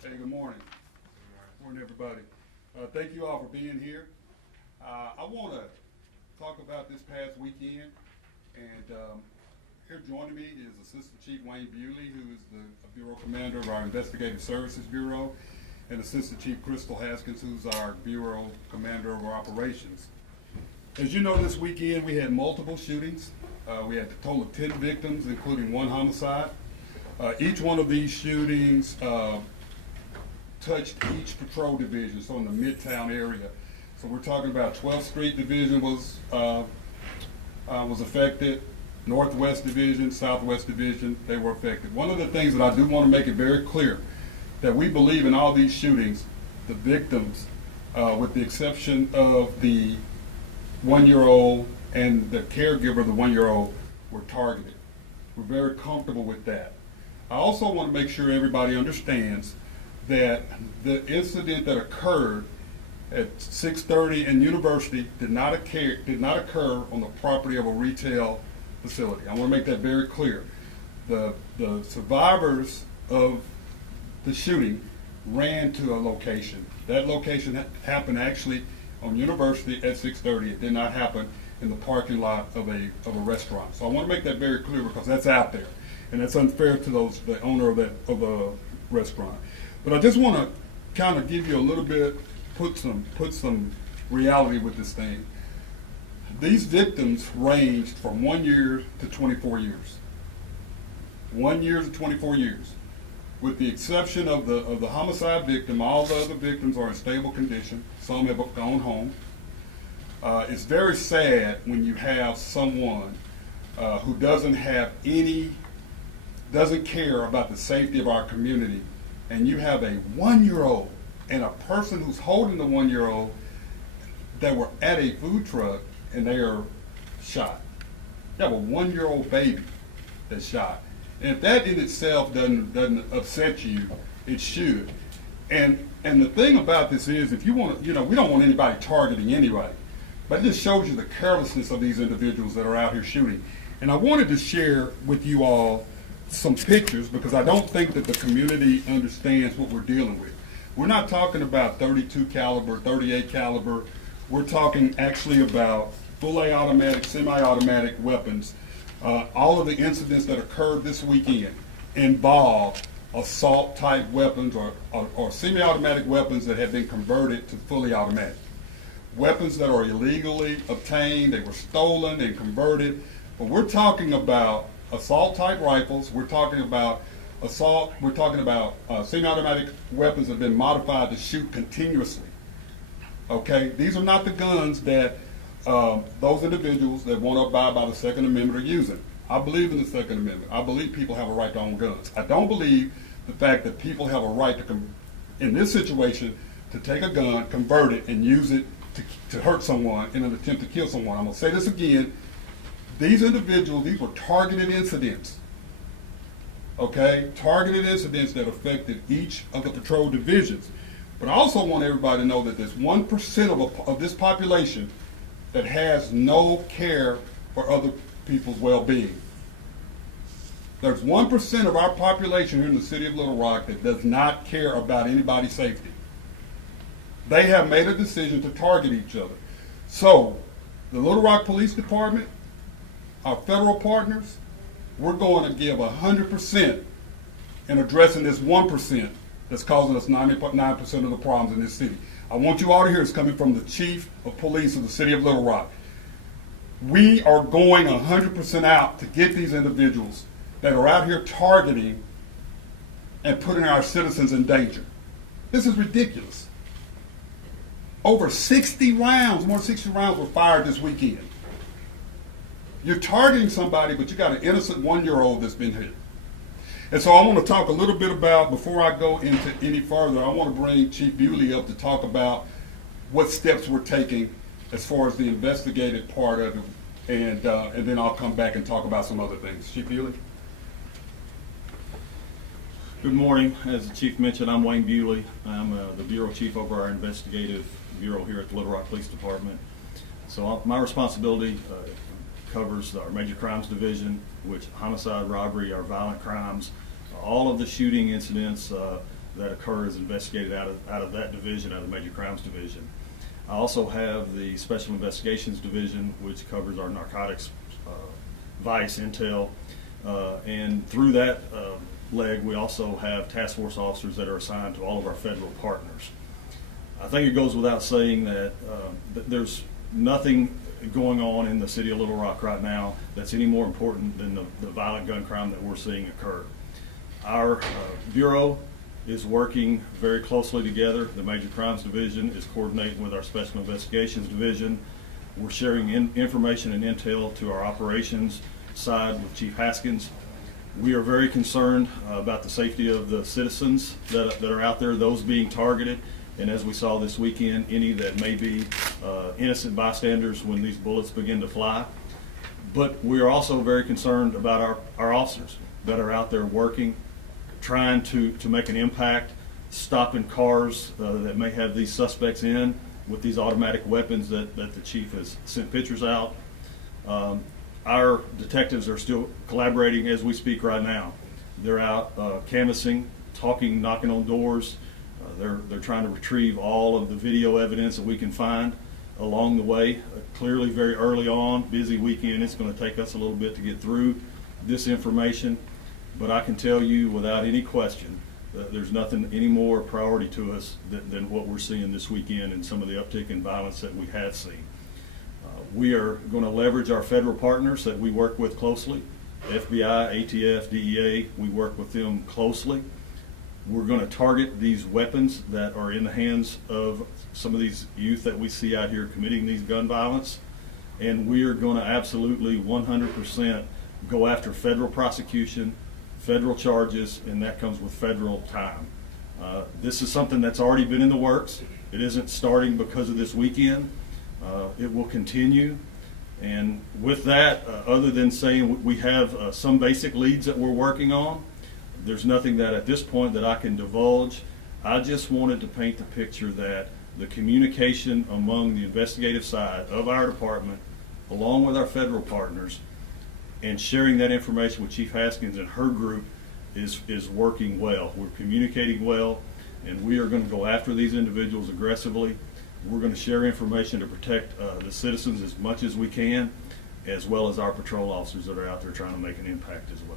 Hey, good morning. Good morning, everybody. Thank you all for being here. I want to talk about this past weekend, and here joining me is Assistant Chief Wayne Bewley, who is the Bureau Commander of our Investigative Services Bureau, and Assistant Chief Crystal Haskins, who's our Bureau Commander of our Operations. As you know, this weekend we had multiple shootings. We had a total of 10 victims, including one homicide. Each one of these shootings touched each patrol division, so in the Midtown area. So we're talking about 12th Street Division was affected, Northwest Division, Southwest Division, they were affected. One of the things that I do want to make it very clear, that we believe in all these shootings, the victims, with the exception of the 1-year-old and the caregiver of the 1-year-old, were targeted. We're very comfortable with that. I also want to make sure everybody understands that the incident that occurred at 6:30 in University did not occur on the property of a retail facility. I want to make that very clear. The survivors of the shooting ran to a location. That location happened actually on University at 6:30. It did not happen in the parking lot of a restaurant. So I want to make that very clear because that's out there, and that's unfair to the owner of the restaurant. But I just want to kind of give you a little bit, put some reality with this thing. These victims ranged from 1 year to 24 years. 1 year to 24 years. With the exception of the homicide victim, all the other victims are in stable condition. Some have gone home. It's very sad when you have someone who doesn't care about the safety of our community, and you have a 1-year-old and a person who's holding the 1-year-old that were at a food truck and they are shot. You have a 1-year-old baby that's shot. And if that in itself doesn't upset you, it should. And the thing about this is, if you want to, we don't want anybody targeting anybody, but it just shows you the carelessness of these individuals that are out here shooting. And I wanted to share with you all some pictures because I don't think that the community understands what we're dealing with. We're not talking about 32 caliber, 38 caliber. We're talking actually about full-A automatic, semi-automatic weapons. All of the incidents that occurred this weekend involve assault-type weapons or semi-automatic weapons that have been converted to fully automatic. Weapons that are illegally obtained, they were stolen and converted. But we're talking about assault-type rifles. We're talking about semi-automatic weapons that have been modified to shoot continuously. Okay, these are not the guns that those individuals that want to abide by the Second Amendment are using. I believe in the Second Amendment. I believe people have a right to own guns. I don't believe the fact that people have a right to, in this situation, to take a gun, convert it, and use it to hurt someone in an attempt to kill someone. I'm going to say this again. These individuals, these were targeted incidents. Okay? Targeted incidents that affected each of the patrol divisions. But I also want everybody to know that there's 1% of this population that has no care for other people's well-being. There's 1% of our population here in the city of Little Rock that does not care about anybody's safety. They have made a decision to target each other. So, the Little Rock Police Department, our federal partners, we're going to give 100% in addressing this 1% that's causing us 99% of the problems in this city. I want you all to hear it's coming from the Chief of Police of the City of Little Rock. We are going 100% out to get these individuals that are out here targeting and putting our citizens in danger. This is ridiculous. Over 60 rounds, more than 60 rounds were fired this weekend. You're targeting somebody, but you got an innocent 1-year-old that's been hit. And so I want to talk a little bit about, before I go into any further, I want to bring Chief Bewley up to talk about what steps we're taking as far as the investigative part of it, and then I'll come back and talk about some other things. Chief Bewley? Good morning. As the Chief mentioned, I'm Wayne Bewley. I'm the Bureau Chief over our investigative bureau here at the Little Rock Police Department. So my responsibility covers our Major Crimes Division, which homicide, robbery, our violent crimes, all of the shooting incidents that occur is investigated out of that division, out of the Major Crimes Division. I also have the Special Investigations Division, which covers our narcotics, vice, intel, and through that leg, we also have task force officers that are assigned to all of our federal partners. I think it goes without saying that there's nothing going on in the city of Little Rock right now that's any more important than the violent gun crime that we're seeing occur. Our Bureau is working very closely together. The Major Crimes Division is coordinating with our Special Investigations Division. We're sharing information and intel to our operations side with Chief Haskins. We are very concerned about the safety of the citizens that are out there, those being targeted, and as we saw this weekend, any that may be innocent bystanders when these bullets begin to fly. But we are also very concerned about our officers that are out there working, trying to make an impact, stopping cars that may have these suspects in with these automatic weapons that the chief has sent pictures out. Our detectives are still collaborating as we speak right now. They're out canvassing, talking, knocking on doors. They're trying to retrieve all of the video evidence that we can find along the way. Clearly very early on, busy weekend, it's going to take us a little bit to get through this information, but I can tell you without any question that there's nothing any more priority to us than what we're seeing this weekend and some of the uptick in violence that we have seen. We are going to leverage our federal partners that we work with closely, FBI, ATF, DEA, we work with them closely. We're going to target these weapons that are in the hands of some of these youth that we see out here committing these gun violence, and we are going to absolutely 100% go after federal prosecution, federal charges, and that comes with federal time. This is something that's already been in the works. It isn't starting because of this weekend. It will continue, and with that, other than saying we have some basic leads that we're working on, there's nothing that at this point that I can divulge. I just wanted to paint the picture that the communication among the investigative side of our department, along with our federal partners, and sharing that information with Chief Haskins and her group is working well. We're communicating well, and we are going to go after these individuals aggressively. We're going to share information to protect the citizens as much as we can, as well as our patrol officers that are out there trying to make an impact as well.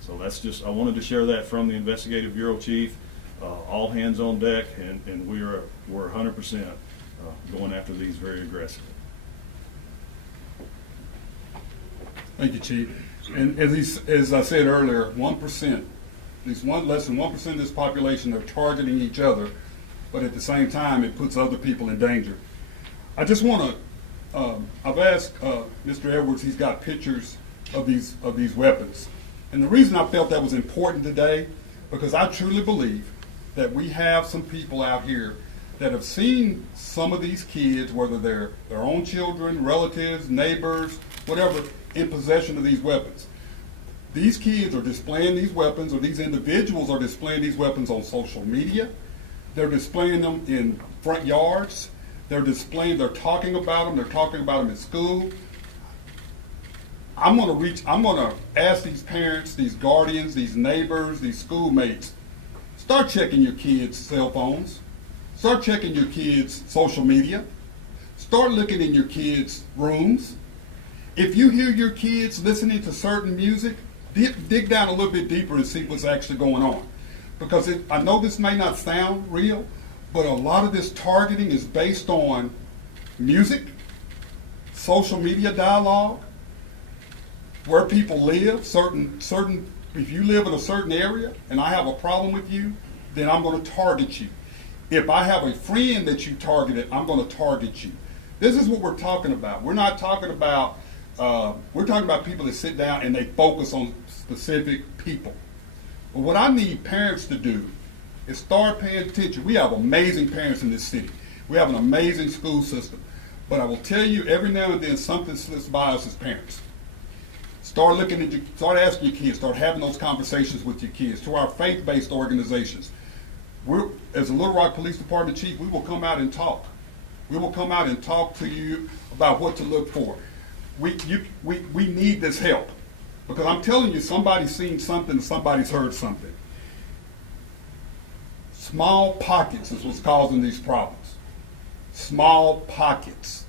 So that's just, I wanted to share that from the Investigative Bureau Chief. All hands on deck, and we're 100% going after these very aggressively. Thank you, Chief. And as I said earlier, 1%, less than 1% of this population are targeting each other, but at the same time, it puts other people in danger. I just want to, I've asked Mr. Edwards, he's got pictures of these weapons. And the reason I felt that was important today, because I truly believe that we have some people out here that have seen some of these kids, whether they're their own children, relatives, neighbors, whatever, in possession of these weapons. These kids are displaying these weapons, or these individuals are displaying these weapons on social media. They're displaying them in front yards. They're talking about them. They're talking about them at school. I'm going to ask these parents, these guardians, these neighbors, these schoolmates, start checking your kids' cell phones. Start checking your kids' social media. Start looking in your kids' rooms. If you hear your kids listening to certain music, dig down a little bit deeper and see what's actually going on. Because I know this may not sound real, but a lot of this targeting is based on music, social media dialogue, where people live, if you live in a certain area and I have a problem with you, then I'm going to target you. If I have a friend that you targeted, I'm going to target you. This is what we're talking about. We're not talking about, we're talking about people that sit down and they focus on specific people. But what I need parents to do is start paying attention. We have amazing parents in this city. We have an amazing school system. But I will tell you, every now and then something slips by us as parents. Start asking your kids, start having those conversations with your kids. To our faith-based organizations, as a Little Rock Police Department chief, we will come out and talk. We will come out and talk to you about what to look for. We need this help, because I'm telling you, somebody's seen something, somebody's heard something. Small pockets is what's causing these problems. Small pockets.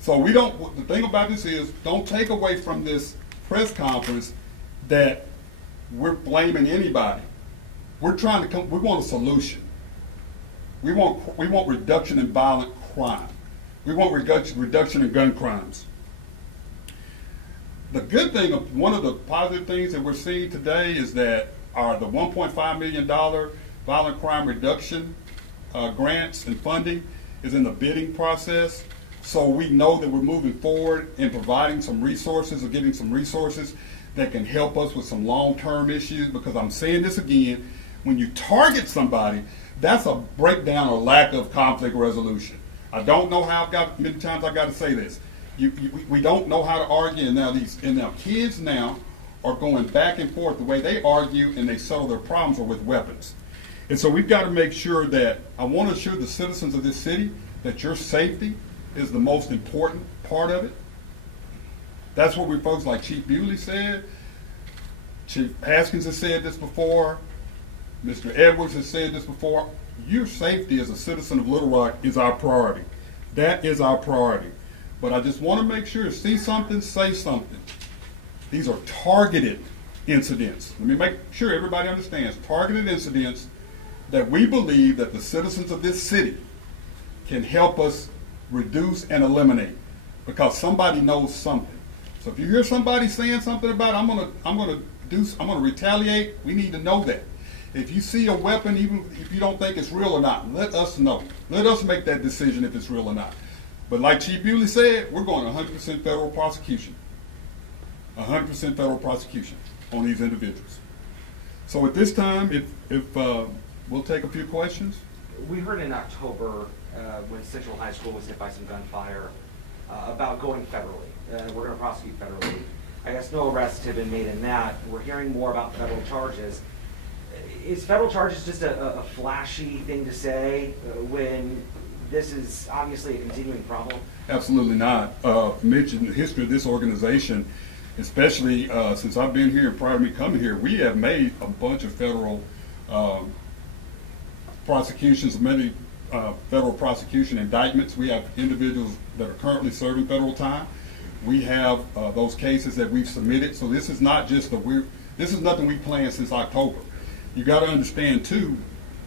So the thing about this is, don't take away from this press conference that we're blaming anybody. We want a solution. We want reduction in violent crime. We want reduction in gun crimes. The good thing, one of the positive things that we're seeing today is that the $1.5 million violent crime reduction grants and funding is in the bidding process. So we know that we're moving forward in providing some resources or getting some resources that can help us with some long-term issues, because I'm saying this again, when you target somebody, that's a breakdown or lack of conflict resolution. I don't know many times I got to say this. We don't know how to argue, and now kids now are going back and forth the way they argue and they settle their problems are with weapons. And so we've got to make sure that, I want to assure the citizens of this city that your safety is the most important part of it. That's what folks like Chief Bewley said. Chief Haskins has said this before. Mr. Edwards has said this before. Your safety as a citizen of Little Rock is our priority. That is our priority. But I just want to make sure, see something, say something. These are targeted incidents. Let me make sure everybody understands. Targeted incidents that we believe that the citizens of this city can help us reduce and eliminate, because somebody knows something. So if you hear somebody saying something about, I'm gonna retaliate, we need to know that. If you see a weapon, even if you don't think it's real or not, let us know. Let us make that decision if it's real or not. But like Chief Bewley said, we're going 100% federal prosecution. 100% federal prosecution on these individuals. So at this time, if we'll take a few questions. We heard in October when Central High School was hit by some gunfire about going federally. We're going to prosecute federally. I guess no arrests have been made in that. We're hearing more about federal charges. Is federal charges just a flashy thing to say when this is obviously a continuing problem? Absolutely not. Mention the history of this organization, especially since I've been here and prior to me coming here, we have made a bunch of federal prosecutions, many federal prosecution indictments. We have individuals that are currently serving federal time. We have those cases that we've submitted. So this is not just this is nothing we planned since October. You got to understand too,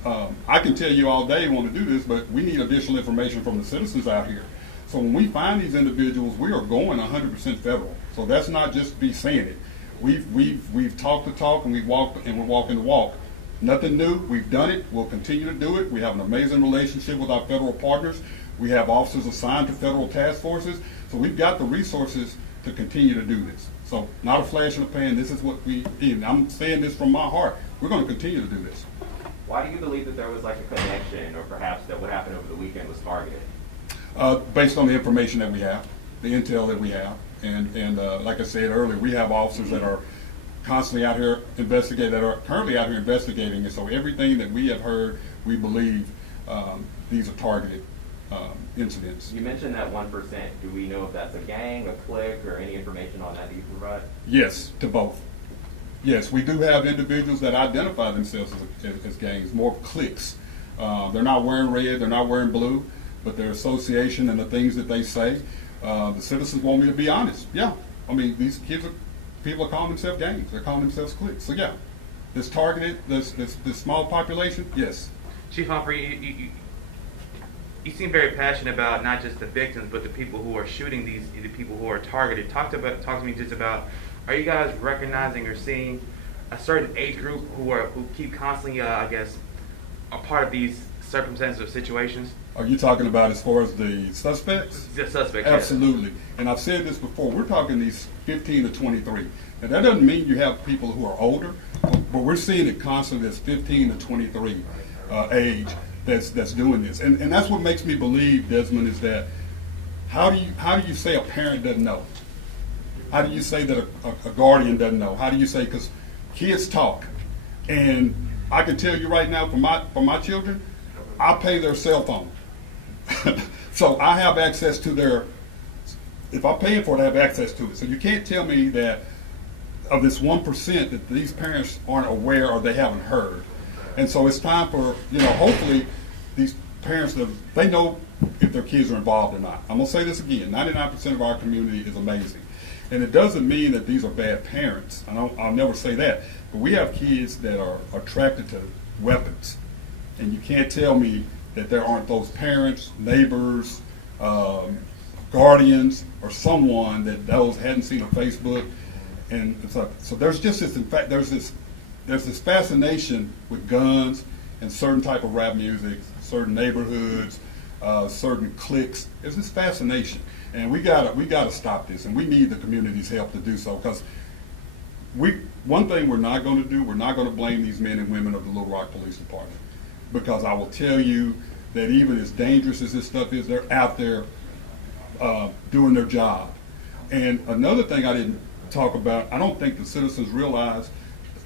I can tell you all day want to do this, but we need additional information from the citizens out here. So when we find these individuals, we are going 100% federal. So that's not just be saying it. We've talked the talk and we're walking the walk. Nothing new. We've done it. We'll continue to do it. We have an amazing relationship with our federal partners. We have officers assigned to federal task forces. So we've got the resources to continue to do this. So not a flash in the pan. This is what we did. I'm saying this from my heart. We're going to continue to do this. Why do you believe that there was like a connection, or perhaps that what happened over the weekend was targeted? Based on the information that we have, the intel that we have. And like I said earlier, we have officers that are constantly out here investigating, that are currently out here investigating. And so everything that we have heard, we believe these are targeted incidents. You mentioned that 1%. Do we know if that's a gang, a clique, or any information on that you provide? Yes, to both. Yes, we do have individuals that identify themselves as gangs, more cliques. They're not wearing red, they're not wearing blue, but their association and the things that they say. The citizens want me to be honest. Yeah, I mean, these people are calling themselves gangs. They're calling themselves cliques. So yeah, this targeted, this small population, yes. Chief Humphrey, you seem very passionate about not just the victims, but the people who are shooting the people who are targeted. Talk to me just about, are you guys recognizing or seeing a certain age group who keep constantly, I guess, a part of these circumstances or situations? Are you talking about as far as the suspects? The suspects, absolutely. Yes. And I've said this before, we're talking these 15 to 23. Now that doesn't mean you have people who are older, but we're seeing it constantly as 15 to 23 age that's doing this. And that's what makes me believe, Desmond, is that how do you say a parent doesn't know? How do you say that a guardian doesn't know? How do you say, because kids talk. And I can tell you right now, for my children, I pay their cell phone. So I have access to if I'm paying for it, I have access to it. So you can't tell me that of this 1% that these parents aren't aware or they haven't heard. And so it's time for, hopefully these parents, they know if their kids are involved or not. I'm gonna say this again, 99% of our community is amazing. And it doesn't mean that these are bad parents. I'll never say that. But we have kids that are attracted to weapons. And you can't tell me that there aren't those parents, neighbors, guardians, or someone that those hadn't seen on Facebook. And so there's just this, in fact, there's this fascination with guns and certain type of rap music, certain neighborhoods, certain cliques. There's this fascination, and we gotta stop this, and we need the community's help to do so. Because one thing we're not going to do, we're not going to blame these men and women of the Little Rock Police Department, because I will tell you that even as dangerous as this stuff is, they're out there doing their job. And another thing I didn't talk about, I don't think the citizens realize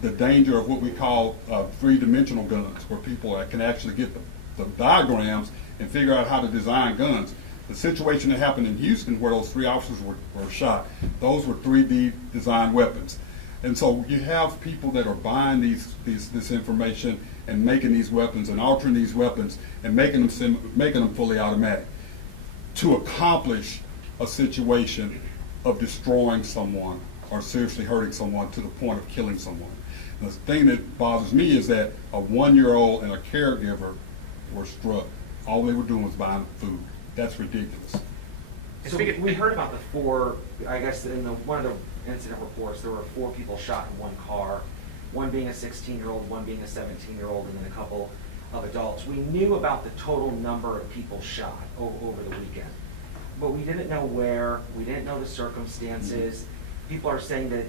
the danger of what we call three-dimensional guns, where people can actually get the diagrams and figure out how to design guns. The situation that happened in Houston, where those 3 officers were shot, those were 3D designed weapons. And so you have people that are buying this information and making these weapons and altering these weapons and making them fully automatic to accomplish a situation of destroying someone or seriously hurting someone to the point of killing someone. And the thing that bothers me is that a 1-year-old and a caregiver were struck. All they were doing was buying food. That's ridiculous. So we heard about the 4, I guess in one of the incident reports, there were 4 people shot in one car, one being a 16-year-old, one being a 17-year-old, and then a couple of adults. We knew about the total number of people shot over the weekend, but we didn't know where, we didn't know the circumstances. People are saying that,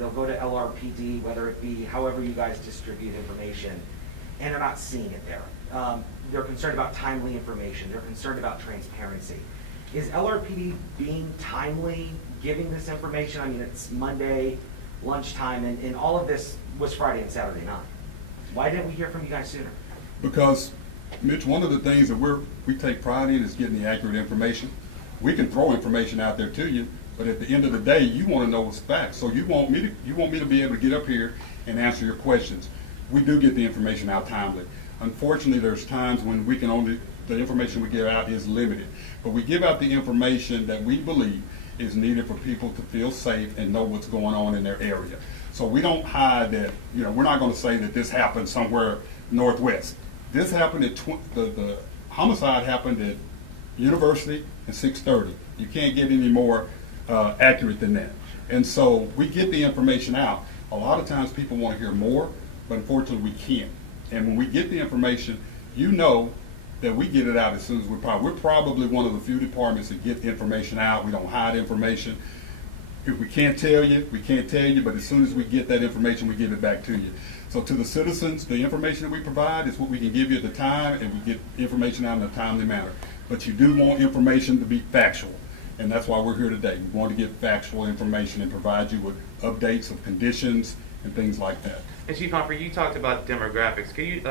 they'll go to LRPD, whether it be however you guys distribute information, and they're not seeing it there. They're concerned about timely information. They're concerned about transparency. Is LRPD being timely, giving this information? I mean, it's Monday, lunchtime, and all of this was Friday and Saturday night. Why didn't we hear from you guys sooner? Because, Mitch, one of the things that we take pride in is getting the accurate information. We can throw information out there to you, but at the end of the day, you want to know what's facts. So you want me to be able to get up here and answer your questions. We do get the information out timely. Unfortunately, there's times when the information we give out is limited. But we give out the information that we believe is needed for people to feel safe and know what's going on in their area. So we don't hide that, we're not going to say that this happened somewhere northwest. This happened at, the homicide happened at University at 6:30. You can't get any more accurate than that. And so we get the information out. A lot of times people want to hear more, but unfortunately we can't. And when we get the information, that we get it out as soon as we're probably one of the few departments that get information out. We don't hide information. If we can't tell you, we can't tell you, but as soon as we get that information, we give it back to you. So to the citizens, the information that we provide is what we can give you at the time, and we get information out in a timely manner. But you do want information to be factual, and that's why we're here today. We want to get factual information and provide you with updates of conditions and things like that. And Chief Humphrey, you talked about demographics. Can you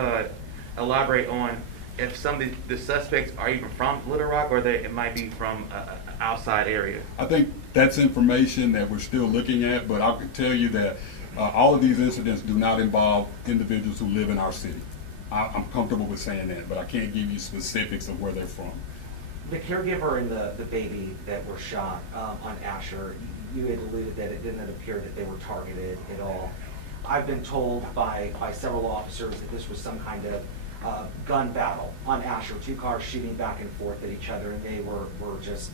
elaborate on if some of the suspects are even from Little Rock, or it might be from an outside area? I think that's information that we're still looking at, but I can tell you that all of these incidents do not involve individuals who live in our city. I'm comfortable with saying that, but I can't give you specifics of where they're from. The caregiver and the baby that were shot on Asher, you had alluded that it didn't appear that they were targeted at all. I've been told by several officers that this was some kind of gun battle on Asher, 2 cars shooting back and forth at each other, and they were just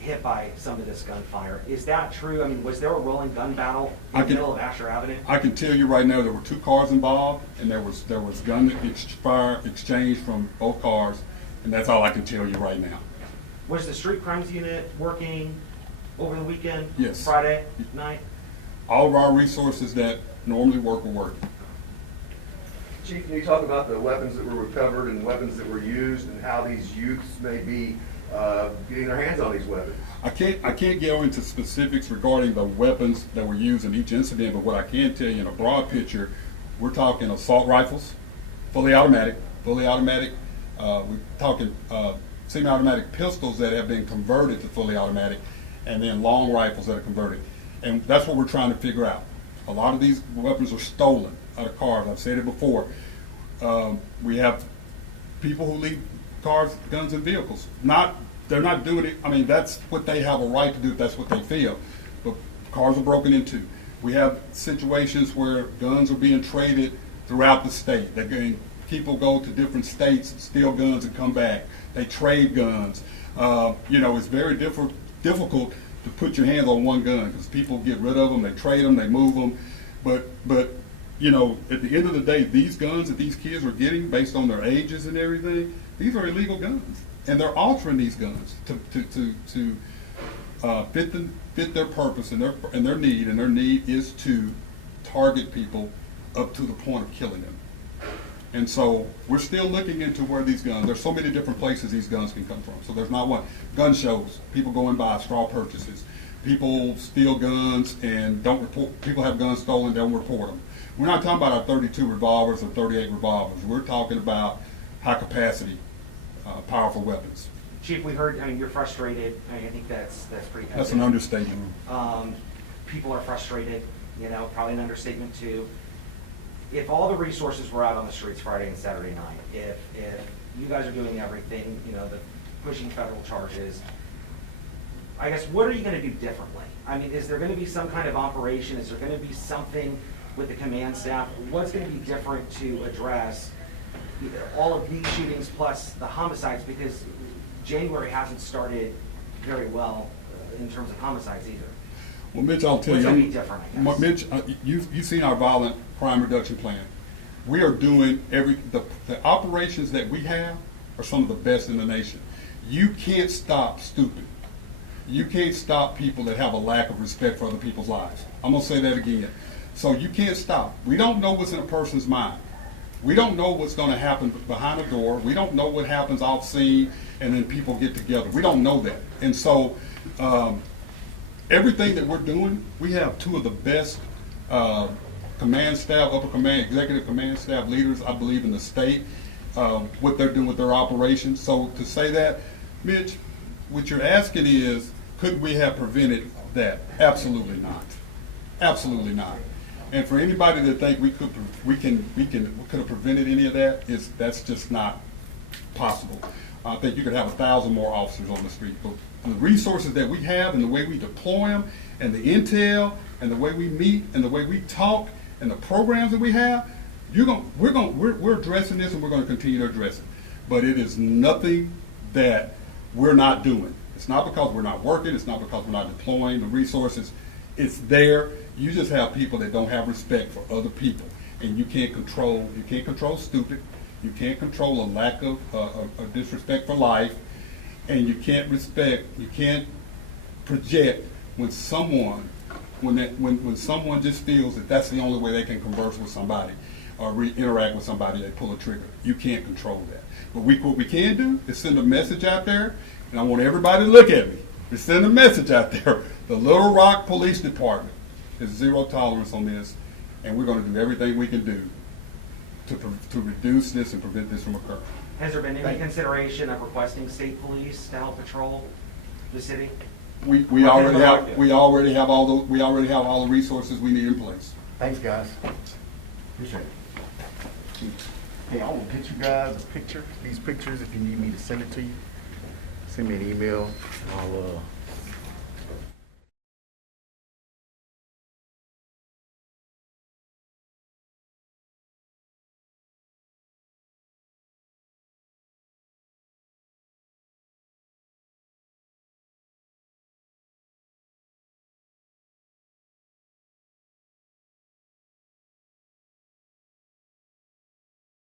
hit by some of this gunfire. Is that true? I mean, was there a rolling gun battle in the middle of Asher Avenue? I can tell you right now there were 2 cars involved, and there was gun fire exchanged from both cars, and that's all I can tell you right now. Was the street crimes unit working over the weekend? Yes. Friday night? All of our resources that normally work were working. Chief, can you talk about the weapons that were recovered and weapons that were used and how these youths may be getting their hands on these weapons? I can't go into specifics regarding the weapons that were used in each incident, but what I can tell you in a broad picture, we're talking assault rifles, fully automatic. We're talking semi-automatic pistols that have been converted to fully automatic, and then long rifles that are converted. And that's what we're trying to figure out. A lot of these weapons are stolen out of cars. I've said it before. We have people who leave cars, guns, and vehicles. They're not doing it. I mean, that's what they have a right to do if that's what they feel. But cars are broken into. We have situations where guns are being traded throughout the state. People go to different states, steal guns, and come back. They trade guns. It's very difficult to put your hands on one gun because people get rid of them, they trade them, they move them. But at the end of the day, these guns that these kids are getting based on their ages and everything, these are illegal guns, and they're altering these guns to fit their purpose and their need, and their need is to target people up to the point of killing them. And so we're still looking into where these guns, there's so many different places these guns can come from. So there's not one. Gun shows, people go and buy straw purchases. People steal guns and don't report, people have guns stolen, don't report them. We're not talking about our 32 revolvers or 38 revolvers. We're talking about high capacity, powerful weapons. Chief, we heard, you're frustrated. I think that's pretty That's an understatement. People are frustrated, probably an understatement too. If all the resources were out on the streets Friday and Saturday night, if you guys are doing everything, the pushing federal charges, I guess, what are you going to do differently? Is there going to be some kind of operation? Is there going to be something with the command staff? What's going to be different to address all of these shootings plus the homicides? Because January hasn't started very well in terms of homicides either. Well, Mitch, I'll tell What's you. going to be different, I guess? Mitch, you've seen our violent crime reduction plan. We are doing the operations that we have are some of the best in the nation. You can't stop stupid. You can't stop people that have a lack of respect for other people's lives. I'm going to say that again. So you can't stop. We don't know what's in a person's mind. We don't know what's going to happen behind a door. We don't know what happens off scene and then people get together. We don't know that. And so everything that we're doing, we have two of the best command staff, upper command, executive command staff leaders, I believe, in the state, what they're doing with their operations. So to say that, Mitch, what you're asking is, could we have prevented that? Absolutely not. Absolutely not. And for anybody that think we could have prevented any of that, that's just not possible. I think you could have 1,000 more officers on the street. But the resources that we have and the way we deploy them and the intel and the way we meet and the way we talk and the programs that we have, we're addressing this and we're going to continue to address it. But it is nothing that we're not doing. It's not because we're not working. It's not because we're not deploying the resources. It's there. You just have people that don't have respect for other people, and you can't control stupid. You can't control a lack of disrespect for life, and you can't project when someone just feels that that's the only way they can converse with somebody or interact with somebody, they pull a trigger. You can't control that. But what we can do is send a message out there, and I want everybody to look at me. We send a message out there. The Little Rock Police Department is zero tolerance on this, and we're going to do everything we can do to reduce this and prevent this from occurring. Has there been any consideration of requesting state police to help patrol the city? We already have all the resources we need in place. Thanks, guys. Appreciate it. Hey, I will get you guys a picture, these pictures, if you need me to send it to you. Send me an email, and I'll